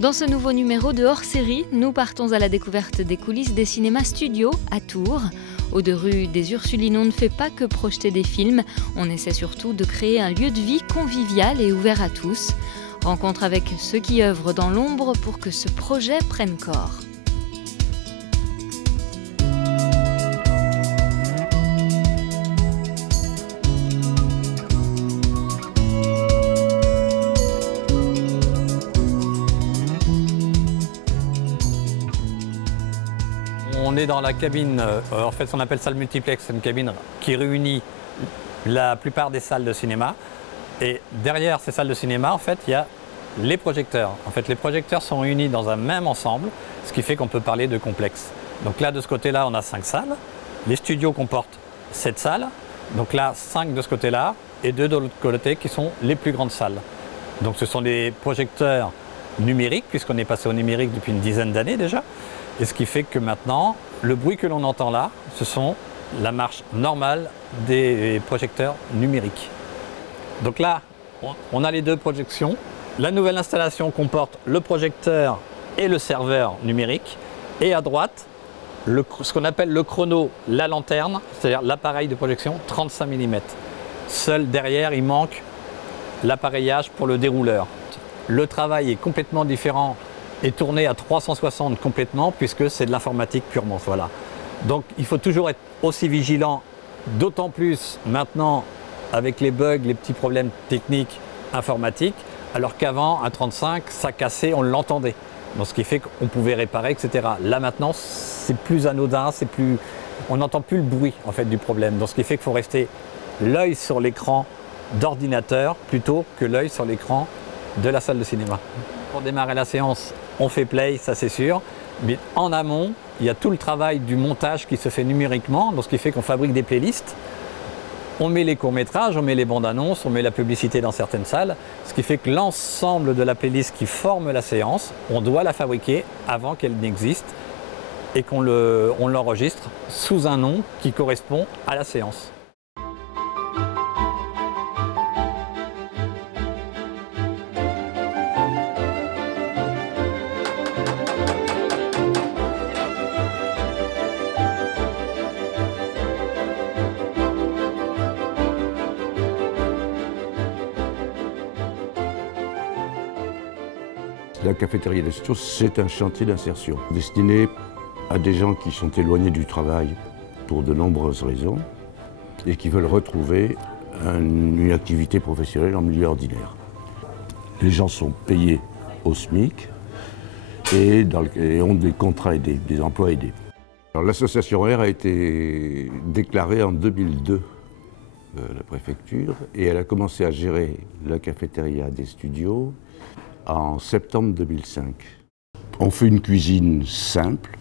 Dans ce nouveau numéro de hors-série, nous partons à la découverte des coulisses des cinémas studios à Tours. Eau de rue des Ursulines, on ne fait pas que projeter des films, on essaie surtout de créer un lieu de vie convivial et ouvert à tous. Rencontre avec ceux qui œuvrent dans l'ombre pour que ce projet prenne corps. On est dans la cabine, en fait on appelle ça le multiplex, c'est une cabine qui réunit la plupart des salles de cinéma. Et derrière ces salles de cinéma, en fait, il y a les projecteurs. En fait, les projecteurs sont réunis dans un même ensemble, ce qui fait qu'on peut parler de complexe. Donc là, de ce côté-là, on a 5 salles. Les studios comportent 7 salles. Donc là, 5 de ce côté-là et 2 de l'autre côté qui sont les plus grandes salles. Donc ce sont des projecteurs numériques, puisqu'on est passé au numérique depuis une dizaine d'années déjà. Et ce qui fait que maintenant, le bruit que l'on entend là, ce sont la marche normale des projecteurs numériques. Donc là, on a les deux projections. La nouvelle installation comporte le projecteur et le serveur numérique. Et à droite, ce qu'on appelle le chrono, la lanterne, c'est-à-dire l'appareil de projection 35 mm. Seul derrière, il manque l'appareillage pour le dérouleur. Le travail est complètement différent et tourné à 360 complètement, puisque c'est de l'informatique purement. Voilà. Donc il faut toujours être aussi vigilant, d'autant plus maintenant avec les bugs, les petits problèmes techniques informatiques, alors qu'avant, à 35, ça cassait, on l'entendait. Donc ce qui fait qu'on pouvait réparer, etc. Là maintenant, c'est plus anodin, on n'entend plus le bruit en fait, du problème. Donc ce qui fait qu'il faut rester l'œil sur l'écran d'ordinateur plutôt que l'œil sur l'écran de la salle de cinéma. Pour démarrer la séance, on fait play, ça c'est sûr, mais en amont, il y a tout le travail du montage qui se fait numériquement, donc ce qui fait qu'on fabrique des playlists. On met les courts-métrages, on met les bandes-annonces, on met la publicité dans certaines salles, ce qui fait que l'ensemble de la playlist qui forme la séance, on doit la fabriquer avant qu'elle n'existe et qu'on l'enregistre sous un nom qui correspond à la séance. La cafétéria des studios, c'est un chantier d'insertion destiné à des gens qui sont éloignés du travail pour de nombreuses raisons et qui veulent retrouver une activité professionnelle en milieu ordinaire. Les gens sont payés au SMIC et ont des contrats aidés, des emplois aidés. L'association R a été déclarée en 2002 la préfecture et elle a commencé à gérer la cafétéria des studios en septembre 2005. On fait une cuisine simple,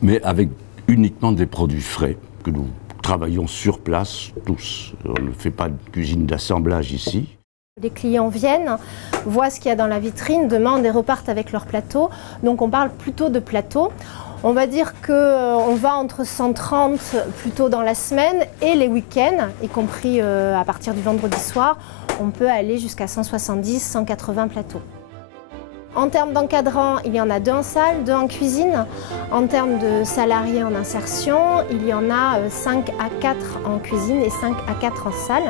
mais avec uniquement des produits frais que nous travaillons sur place tous. On ne fait pas de cuisine d'assemblage ici. Les clients viennent, voient ce qu'il y a dans la vitrine, demandent et repartent avec leur plateau. Donc on parle plutôt de plateau. On va dire qu'on va entre 130 plutôt dans la semaine et les week-ends, y compris à partir du vendredi soir, on peut aller jusqu'à 170, 180 plateaux. En termes d'encadrants, il y en a 2 en salle, 2 en cuisine. En termes de salariés en insertion, il y en a 5 à 4 en cuisine et 5 à 4 en salle.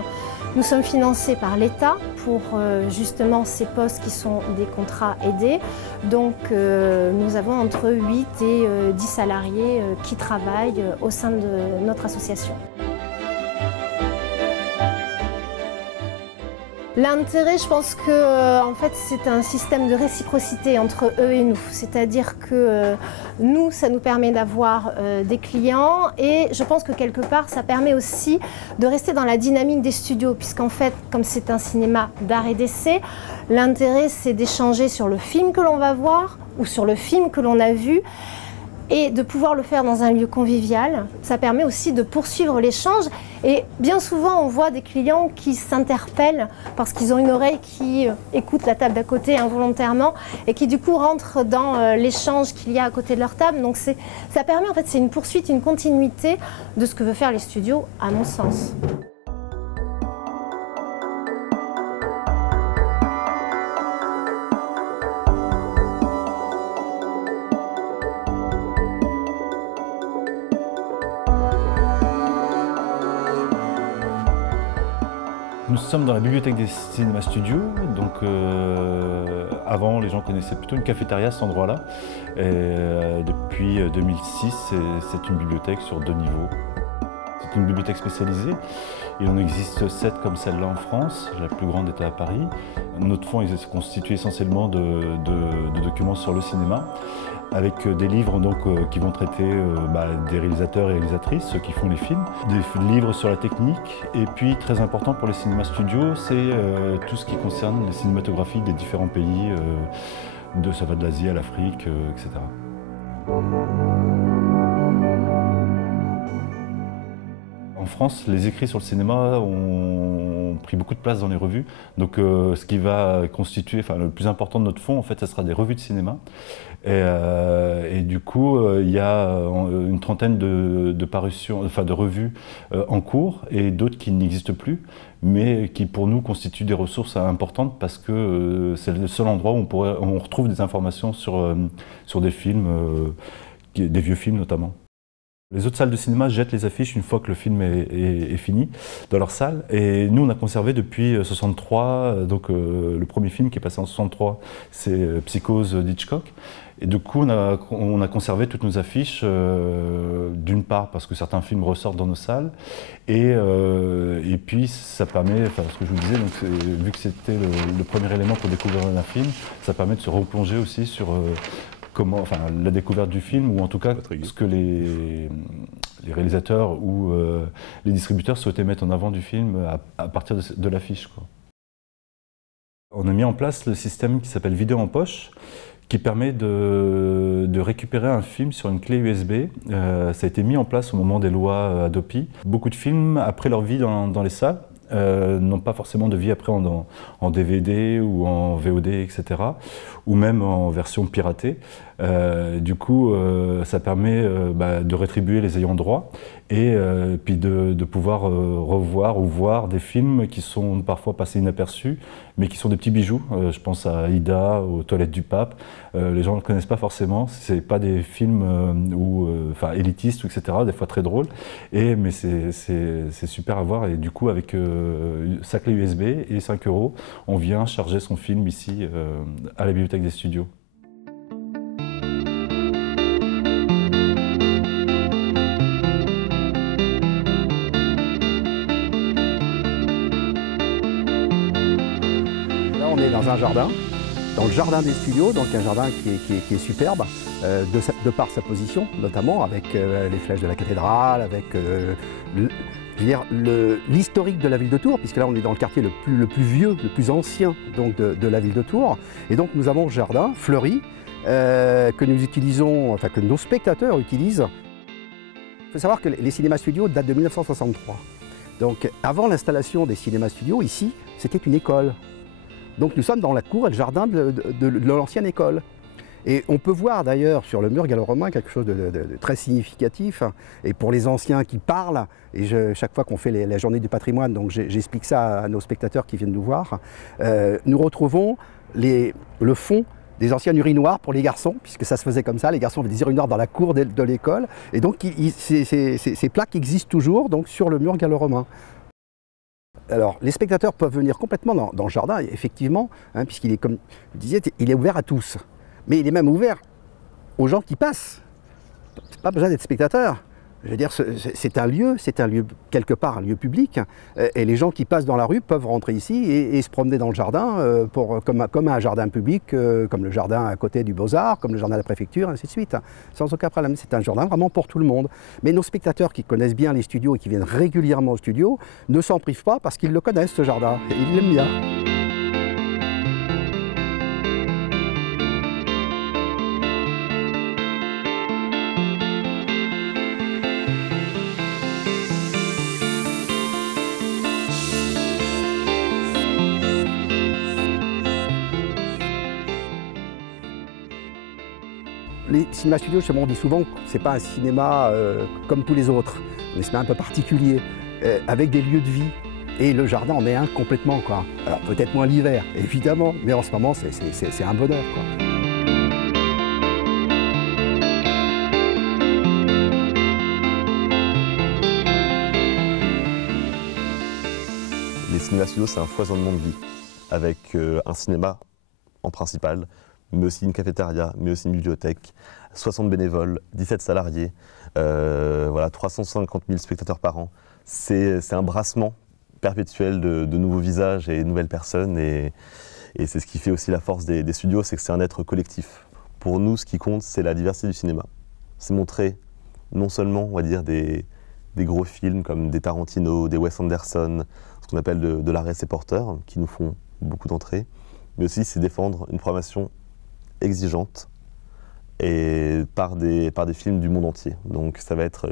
Nous sommes financés par l'État pour justement ces postes qui sont des contrats aidés. Donc nous avons entre 8 et 10 salariés qui travaillent au sein de notre association. L'intérêt, je pense que en fait, c'est un système de réciprocité entre eux et nous. C'est-à-dire que nous, ça nous permet d'avoir des clients et je pense que quelque part, ça permet aussi de rester dans la dynamique des studios puisqu'en fait, comme c'est un cinéma d'art et d'essai, l'intérêt, c'est d'échanger sur le film que l'on va voir ou sur le film que l'on a vu. Et de pouvoir le faire dans un lieu convivial, ça permet aussi de poursuivre l'échange. Et bien souvent, on voit des clients qui s'interpellent parce qu'ils ont une oreille qui écoute la table d'à côté involontairement et qui du coup rentrent dans l'échange qu'il y a à côté de leur table. Donc ça permet, en fait, c'est une poursuite, une continuité de ce que veulent faire les studios, à mon sens. Nous sommes dans la bibliothèque des cinémas studios, donc avant les gens connaissaient plutôt une cafétéria à cet endroit-là. Depuis 2006, c'est une bibliothèque sur 2 niveaux. C'est une bibliothèque spécialisée. Il en existe 7 comme celle-là en France, la plus grande est à Paris. Notre fonds est constitué essentiellement de documents sur le cinéma, avec des livres donc, qui vont traiter des réalisateurs et réalisatrices, ceux qui font les films, des livres sur la technique, et puis très important pour les cinémas studios, c'est tout ce qui concerne les cinématographies des différents pays, ça va de l'Asie à l'Afrique, etc. En France, les écrits sur le cinéma ont pris beaucoup de place dans les revues. Donc, ce qui va constituer, le plus important de notre fonds, en fait, ce sera des revues de cinéma. Et du coup, il y a une trentaine de parutions, de revues en cours et d'autres qui n'existent plus, mais qui pour nous constituent des ressources importantes parce que c'est le seul endroit où on retrouve des informations sur des films, des vieux films notamment. Les autres salles de cinéma jettent les affiches une fois que le film est fini dans leur salle. Et nous, on a conservé depuis 1963, donc le premier film qui est passé en 1963, c'est Psychose d'Hitchcock. Et du coup, on a conservé toutes nos affiches, d'une part parce que certains films ressortent dans nos salles, et puis ça permet, ce que je vous disais, donc, vu que c'était le premier élément pour découvrir un film, ça permet de se replonger aussi sur la découverte du film, ou en tout cas ce que les réalisateurs ou les distributeurs souhaitaient mettre en avant du film à partir de l'affiche. On a mis en place le système qui s'appelle Vidéo en poche, qui permet de récupérer un film sur une clé USB. Ça a été mis en place au moment des lois Adopi. Beaucoup de films, après leur vie dans les salles, n'ont pas forcément de vie après en DVD ou en VOD, etc. ou même en version piratée. Du coup, ça permet de rétribuer les ayants droit et puis de pouvoir revoir ou voir des films qui sont parfois passés inaperçus, mais qui sont des petits bijoux. Je pense à Aïda, aux Toilettes du Pape. Les gens ne le connaissent pas forcément. Ce n'est pas des films élitistes, etc., des fois très drôles. Mais c'est super à voir. Et du coup, avec sa clé USB et 5 €, on vient charger son film ici à la bibliothèque des studios. On est dans un jardin, dans le jardin des studios, donc un jardin qui est superbe, de par sa position notamment, avec les flèches de la cathédrale, avec l'historique de la ville de Tours, puisque là on est dans le quartier le plus vieux, le plus ancien donc, de la ville de Tours. Et donc nous avons ce jardin fleuri que nous utilisons, que nos spectateurs utilisent. Il faut savoir que les cinémas studios datent de 1963. Donc avant l'installation des cinémas studios, ici, c'était une école. Donc nous sommes dans la cour et le jardin de l'ancienne école. Et on peut voir d'ailleurs sur le mur gallo-romain quelque chose de très significatif. Et pour les anciens qui parlent, et chaque fois qu'on fait la journée du patrimoine, donc j'explique ça à nos spectateurs qui viennent nous voir, nous retrouvons le fond des anciennes urinoirs pour les garçons, puisque ça se faisait comme ça, les garçons avaient des urinoirs dans la cour de l'école. Et donc ces plaques existent toujours donc, sur le mur gallo-romain. Alors, les spectateurs peuvent venir complètement dans le jardin, effectivement, puisqu'il est, comme je disais, il est ouvert à tous. Mais il est même ouvert aux gens qui passent. Pas besoin d'être spectateur. Je veux dire, c'est un lieu quelque part, un lieu public. Et les gens qui passent dans la rue peuvent rentrer ici et se promener dans le jardin, comme un jardin public, comme le jardin à côté du Beaux-Arts, comme le jardin de la préfecture, ainsi de suite. Sans aucun problème. C'est un jardin vraiment pour tout le monde. Mais nos spectateurs qui connaissent bien les studios et qui viennent régulièrement au studio ne s'en privent pas parce qu'ils le connaissent, ce jardin. Et ils l'aiment bien. Les cinémas studios, justement, on dit souvent que ce n'est pas un cinéma comme tous les autres, un cinéma un peu particulier, avec des lieux de vie. Et le jardin en est un complètement, quoi. Alors peut-être moins l'hiver, évidemment, mais en ce moment, c'est un bonheur, quoi. Les cinéma studio, c'est un foisonnement de vie, avec un cinéma en principal, mais aussi une cafétéria, mais aussi une bibliothèque, 60 bénévoles, 17 salariés, voilà, 350 000 spectateurs par an. C'est un brassement perpétuel de nouveaux visages et de nouvelles personnes, et c'est ce qui fait aussi la force des studios, c'est que c'est un être collectif. Pour nous, ce qui compte, c'est la diversité du cinéma. C'est montrer non seulement, on va dire, des gros films comme des Tarantino, des Wes Anderson, ce qu'on appelle de l'art et porteurs, qui nous font beaucoup d'entrées, mais aussi c'est défendre une programmation exigeante et par des films du monde entier. Donc ça va être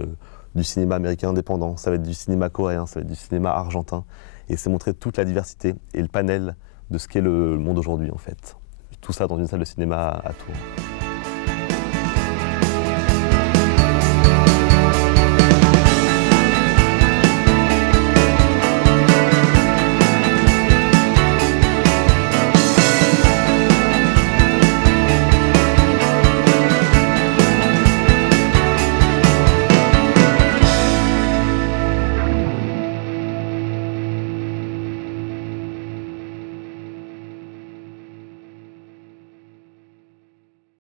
du cinéma américain indépendant, ça va être du cinéma coréen, ça va être du cinéma argentin, et c'est montrer toute la diversité et le panel de ce qu'est le monde aujourd'hui en fait. Tout ça dans une salle de cinéma à Tours.